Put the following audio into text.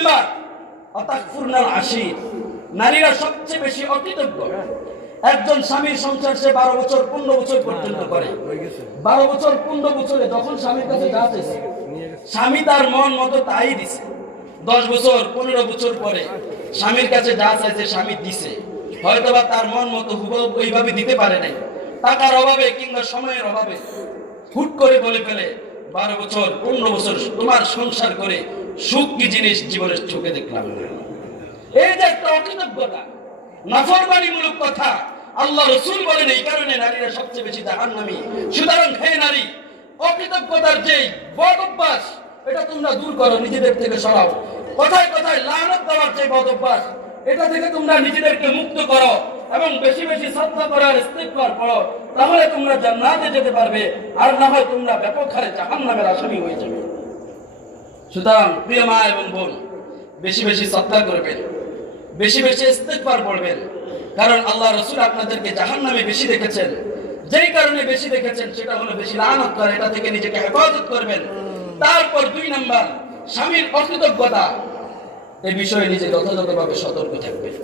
Number আতাকফুরনাল আশির, নারীরা সবচেয়ে বেশি অকৃতজ্ঞ। একজন স্বামীর সংসার সে 12 বছর 15 বছর পর্যন্ত করে। 12 বছর 15 বছরে যখন স্বামীর কাছে যা চাইছে স্বামী তার মন মতো তাই দিছে। 10 বছর 15 বছর পরে স্বামীর কাছে যা চাইছে স্বামী দিছে, হয়তোবা তার মন মতো হুবহু ওইভাবে দিতে পারে নাই, টাকার অভাবে কিংবা সময়ের অভাবে হুট করে বলে ফেলে 12 বছর 15 বছর তোমার সংসার করে সুখ কি জিনিস জীবনের চোখে দেখলাম না। এই যে একটা অকৃতজ্ঞতা, নাফরমানিমূলক কথা। আল্লাহ রাসূল বলেন এই কারণে নারীরা সবচেয়ে বেশি জাহান্নামী। সুতরাং হে নারী, অকৃতজ্ঞতার যে বদ অভ্যাস এটা তোমরা দূর করো, নিজেদের থেকে সরাও। কথায় কথায় লানত দেওয়ার যে বদ অভ্যাস এটা থেকে তোমরা নিজেদেরকে মুক্ত করো এবং বেশি বেশি সাদকা করার ইস্তিগফার করো, তাহলে তোমরা জান্নাতে যেতে পারবে, আর না হয় তোমরা ব্যাপক হারে জাহান্নামের আসামি হয়ে যাবে। সুতরাং প্রিয় মা এবং বোন, বেশি বেশি সাদকা করবেন, বেশি বেশি ইস্তিগফার পড়বেন, কারণ আল্লাহ রাসূল আপনাদেরকে জাহান্নামে বেশি দেখেছেন। যেই কারণে বেশি দেখেছেন সেটা হলো বেশি লানত করা, এটা থেকে নিজেকে হেফাজত করবেন। তারপর 2 নাম্বার, স্বামীর অকৃতজ্ঞতা, এই বিষয়ে নিজে যথাযথভাবে সতর্ক থাকবেন।